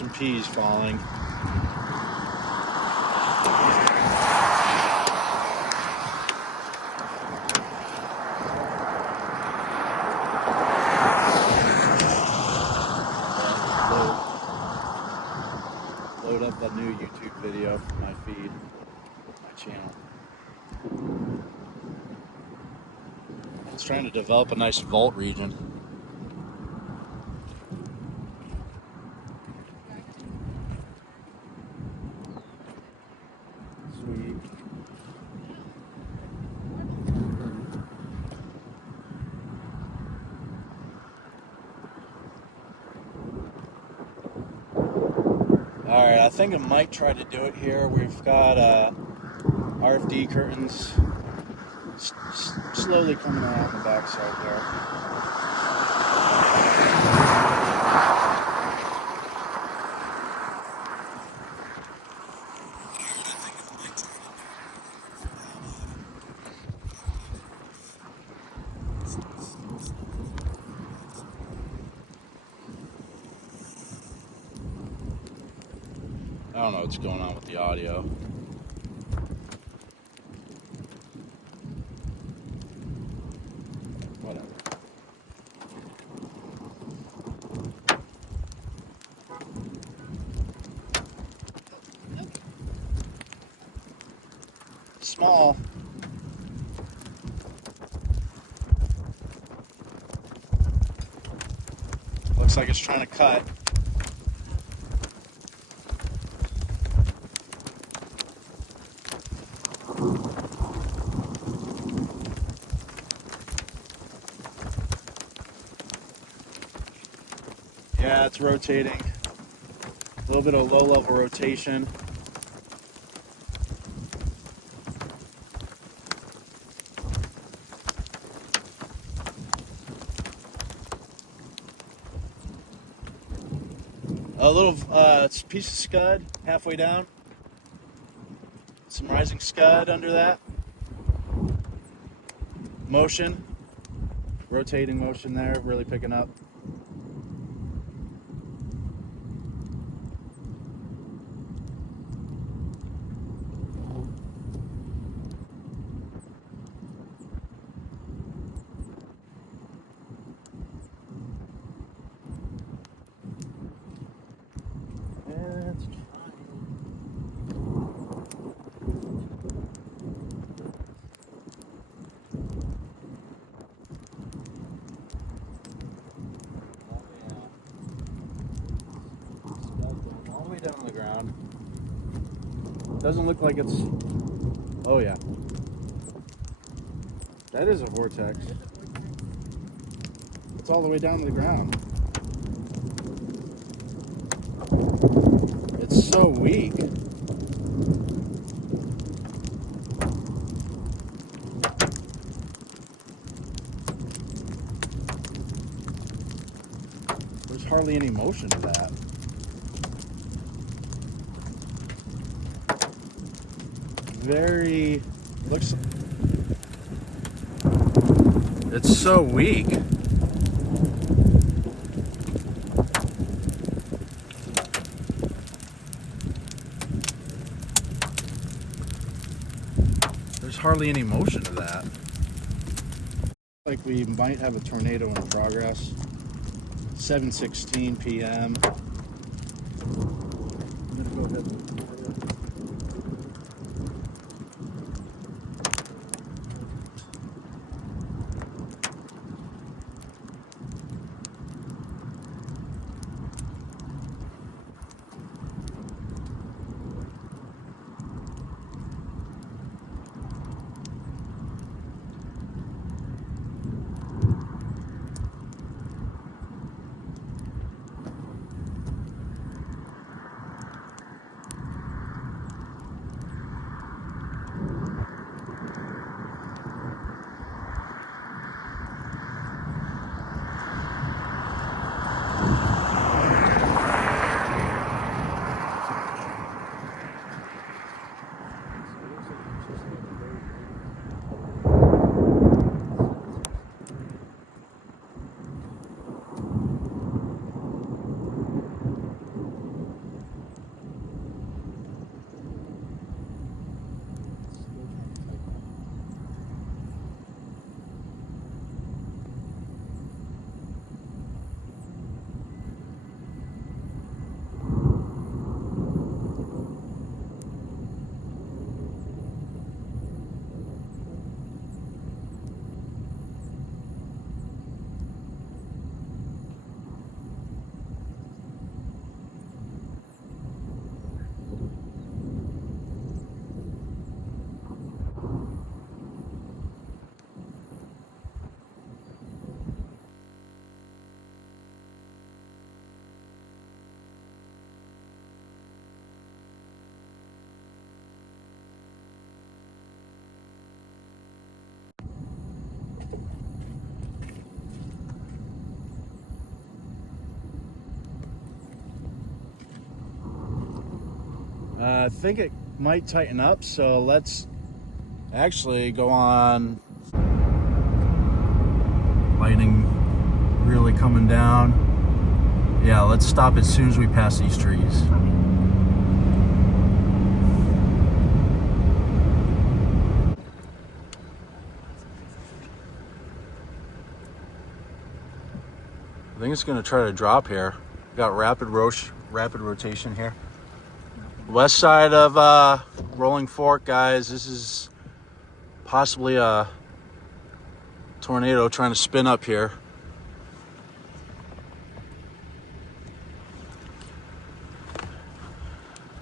some peas falling. Load up a new YouTube video for my feed, my channel. I was trying to develop a nice vault region. Sweet. Alright, I think I might try to do it here. We've got RFD curtains slowly coming around the backside there. I don't know what's going on with the audio. Whatever. Small. Looks like it's trying to cut. Yeah, it's rotating. A little bit of low-level rotation. A little piece of scud halfway down. Some rising scud under that. Motion. Rotating motion there, really picking up. All the way down on the ground. Doesn't look like it's... Oh yeah. That is a vortex. It's all the way down to the ground. It's so weak. There's hardly any motion to that. Very... looks... It's so weak. There's hardly any motion to that. Like we might have a tornado in progress. 7:16 p.m. I'm gonna go ahead and I think it might tighten up, so let's actually go on. Lightning really coming down. Yeah, let's stop as soon as we pass these trees. I think it's going to try to drop here. Got rapid rotation here. West side of Rolling Fork, guys. This is possibly a tornado trying to spin up here.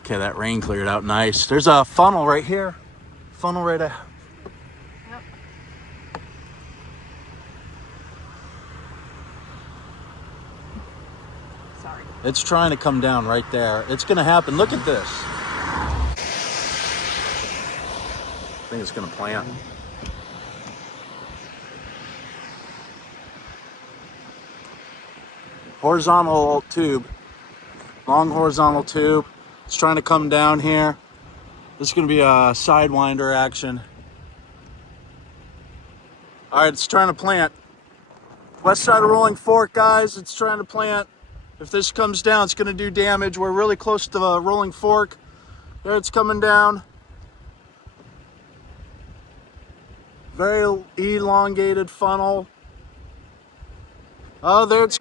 Okay, that rain cleared out nice. There's a funnel right here. Funnel right there. Yep. Sorry. It's trying to come down right there. It's going to happen. Look at this. I think it's going to plant. Horizontal tube. Long horizontal tube. It's trying to come down here. This is going to be a sidewinder action. All right, it's trying to plant. West side of Rolling Fork, guys. It's trying to plant. If this comes down, it's going to do damage. We're really close to the Rolling Fork. There, it's coming down. Very elongated funnel. Oh, there it's...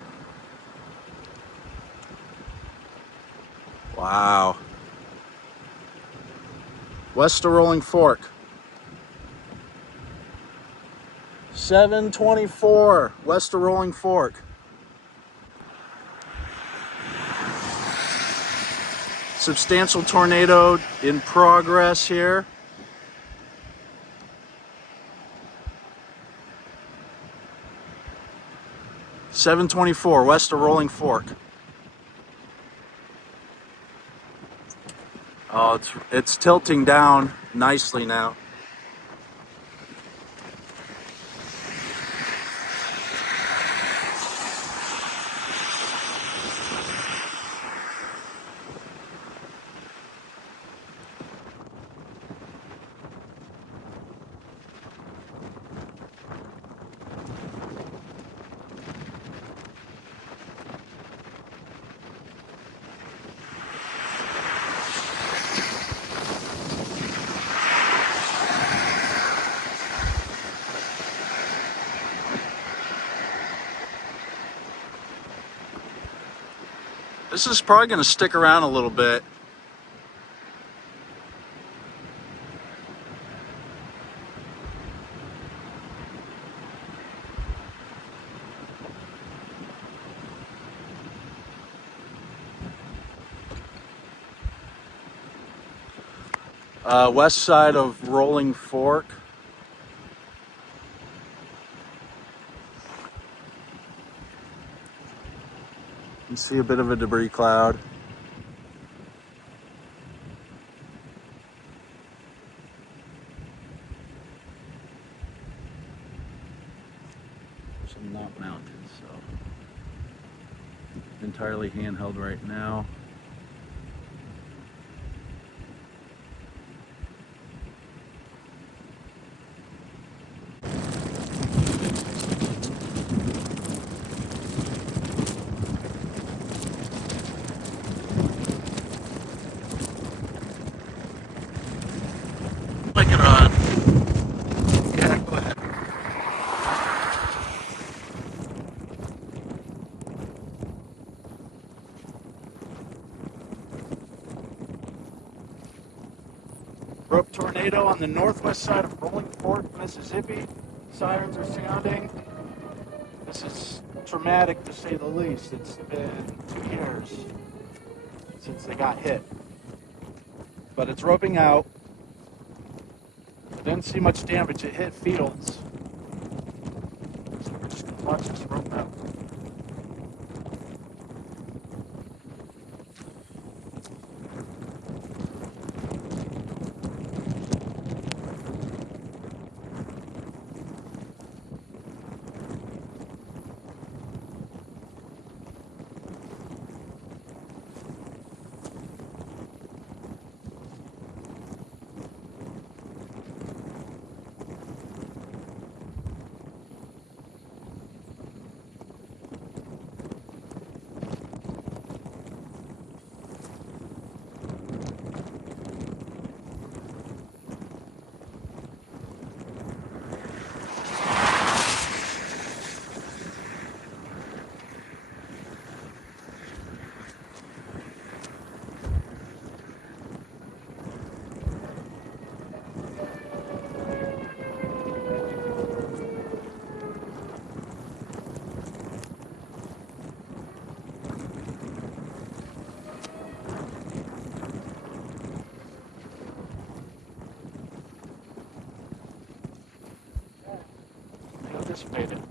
Wow. West of Rolling Fork. 724 west of Rolling Fork. Substantial tornado in progress here. .724 west of Rolling Fork. Oh, it's tilting down nicely now. This is probably going to stick around a little bit. West side of Rolling Fork. You can see a bit of a debris cloud. I'm not mounted, so entirely handheld right now. Make it on. Yeah, go ahead. Rope tornado on the northwest side of Rolling Fork, Mississippi. Sirens are sounding. This is traumatic to say the least. It's been 2 years since they got hit. But it's roping out. I didn't see much damage. It hit fields. So we're just gonna watch this rope out. dissipated.